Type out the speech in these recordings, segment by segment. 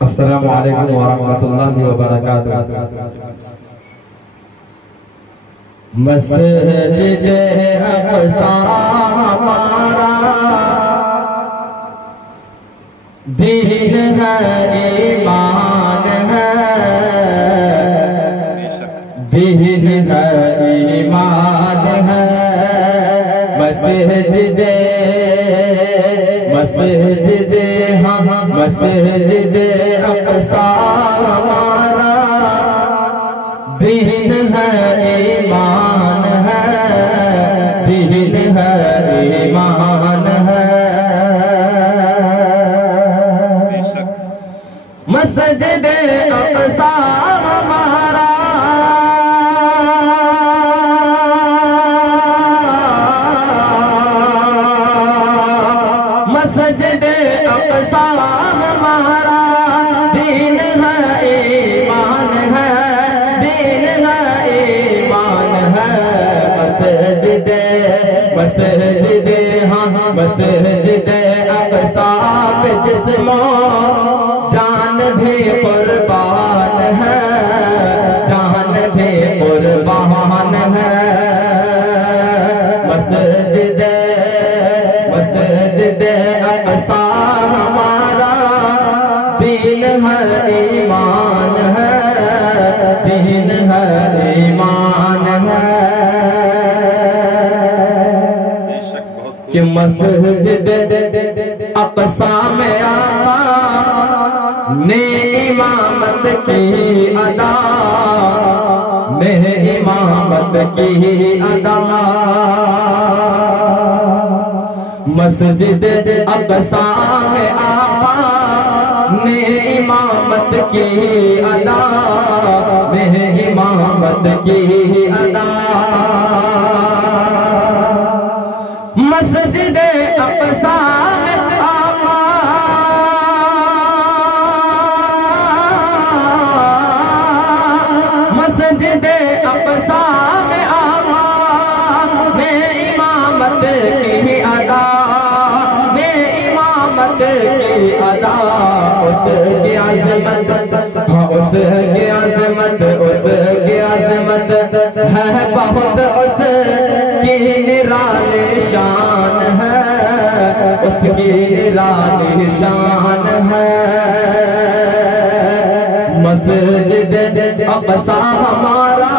अस्सलामु अलैकुम वरहमतुल्लाहि वबरकातुहू। मस्जिद अक़सा हमारा दीन है, ईमान है, दीन है, ईमान है। मस्जिद मस्जिद हम मस्जिद अक़सा हमारा दीन है, ईमान है, दीन है, ईमान है। मस्जिद अक़सा हमारा मस्जिद अक़सा हमारा दीन है, ईमान है, दीन है, ईमान है। मस्जिद मस्जिद हाँ मस्जिद अक़सा पे जिस्मो जान भी कुर्बान है, जान भी कुर्बान है। मस्जिद मस्जिद अक़सा हमारा दीन है, ईमान है, दीन है, ईमान है। कि मस्जिद अक़सा में आका ने इमामत की अदा, ने इमामत की अदा। मस्जिद अक़सा में आका ने इमामत की अदा, ने इमामत की अदा। मस्जिद अक़सा में आका मस्जिद अक़सा में आका ने इमामत की अदा, ने इमामत की अदा। उसकी अज़मत हाँ उसकी अज़मत उसकी अज़मत है बहुत, उसकी निराली शान है, उसकी निराली शान है। मस्जिद अक़सा हमारा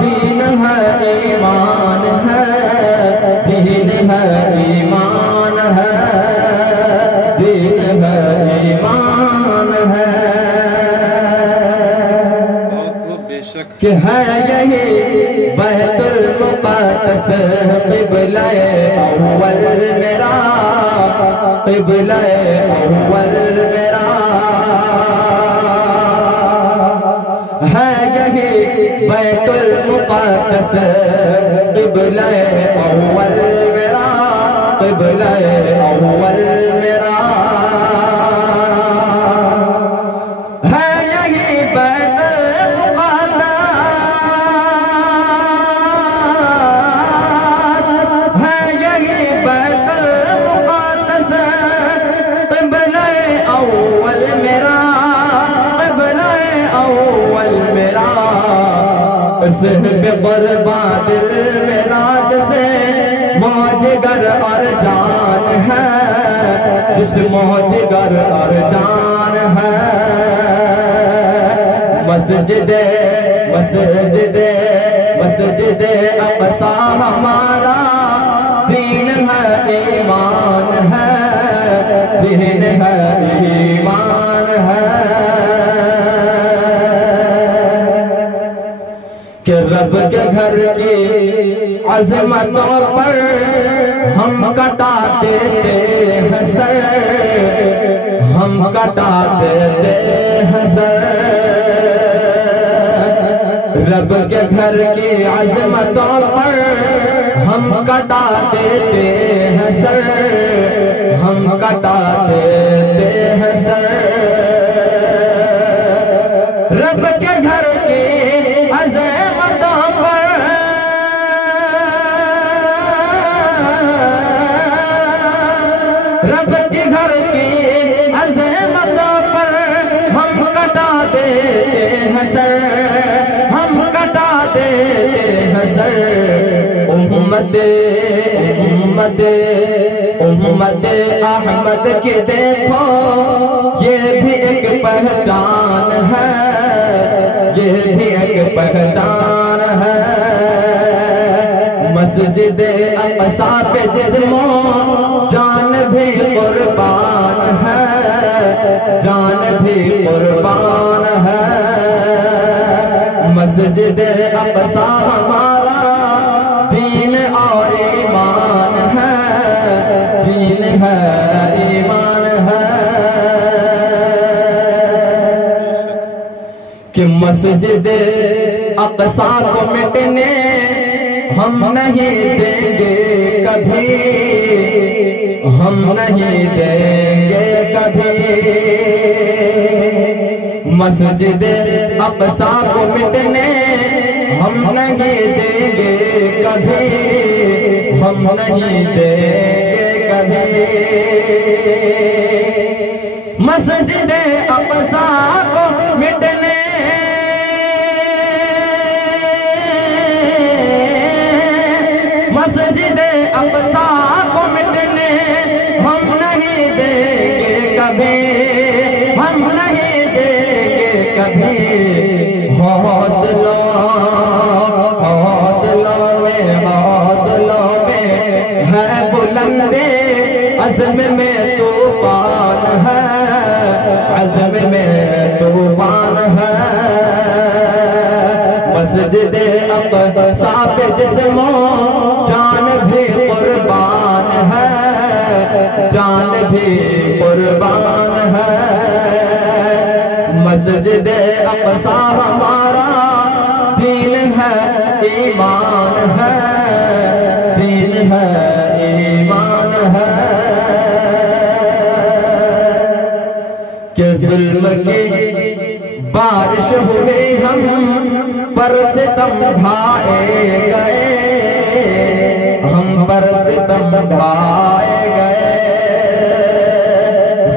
दीन है, ईमान है, दीन है, ईमान है, दीन है, ईमान है। कि है यही बैतुल मुक़द्दस क़िबला-ए अव्वल मेरा, क़िबला-ए अव्वल मेरा। है यही बैतुल मुक़द्दस क़िबला-ए अव्वल मेरा, क़िबला-ए अव्वल मेरा। है यही बैतुल बेक़ुर्बा दिल मेरा जैसे मौजगर और जान है, जिस मौजगर और जान है। मस्जिद मस्जिद मस्जिद अक़सा हमारा दीन है, ईमान है, दीन है, ईमान है। कि रब के घर की अज़मतों पर हम कटा देते हैं सर, हम कटा देते हैं सर। रब के घर की अज़मतों पर हम कटा देते हैं सर, हम कटा देते हैं सर। रब के घर की अज़मतों पर रब के घर की अज़मतों पर देते हैं सर, हम कटा देते हैं सर। उम्मत अहमद की देखो ये भी एक पहचान है, ये भी एक पहचान है। मस्जिद अक़सा पे जिस्मो जान भी कुर्बान है, जान भी कुर्बान है। मस्जिद अक़सा हमारा दीन और ईमान है, दीन है ईमान है। कि मस्जिद अक़सा को मिटने हम नहीं देंगे कभी, हम नहीं देंगे कभी। मस्जिद अक़सा को मिटने हम नहीं देंगे कभी, हम नहीं देंगे कभी। मस्जिद अक़सा को मिटने मस्जिद अक़सा को मिटने हम नहीं देंगे कभी, हम नहीं देंगे कभी। हौसलों में है बुलंदे, अज़्म में तूफान है, अज़्म में तूफान है। मस्जिद अक़सा पे जिस्मो जान भी कुर्बान है, जान भी कुर्बान है। मस्जिद अक़सा हमारा दीन है ईमान है, दीन है ईमान है। कि ज़ुल्म की बारिश हुई हम पर सितम ढाए गए, हम पर सितम ढाए गए।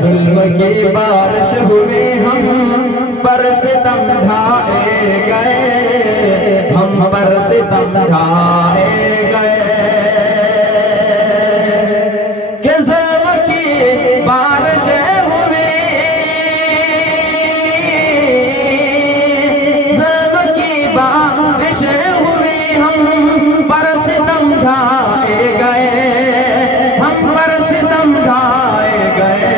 ज़ुल्म की बारिश हुई हम पर सितम ढाए गए, हम पर सितम ढाए गए। कि ज़ुल्म की बारिश हुई, ज़ुल्म की बारिश हुई हम पर सितम ढाए गए, हम पर सितम ढाए गए।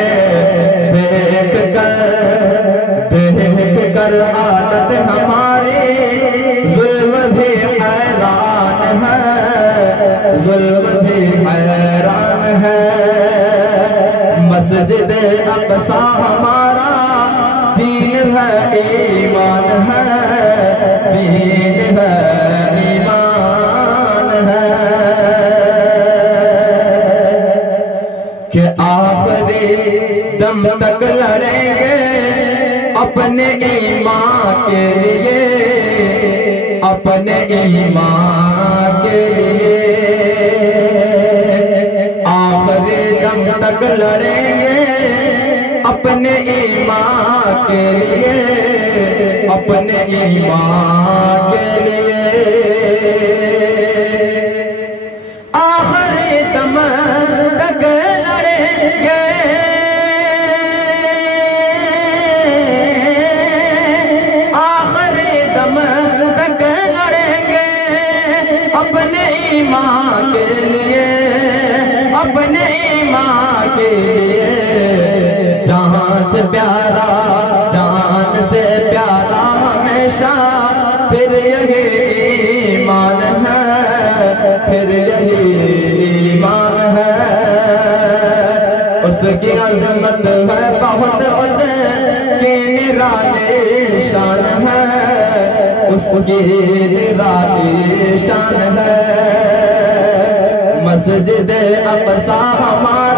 देख कर आदत हमारी ज़ुल्म भी हैरान है, ज़ुल्म भी हैरान है। मस्जिद अक़सा हमारा दीन है ईमान है, दीन है ईमान है। कि आखिरी दम तक लड़ेंगे अपने ईमान के लिए, अपने ईमान के लिए। आखिरी दम तक लड़ेंगे अपने ईमान के लिए, अपने ईमान के लिए। आखिरी दम तक लड़ेंगे अपने ईमान के लिए, अपने ईमान के लिए। जहां से प्यारा, जान से प्यारा हमेशा फिर यही ईमान है, फिर यही ईमान है। उसकी अज़मत है बहुत, उसकी निराली शान है, उसकी निराली शान है। मस्जिद अक़सा हमारा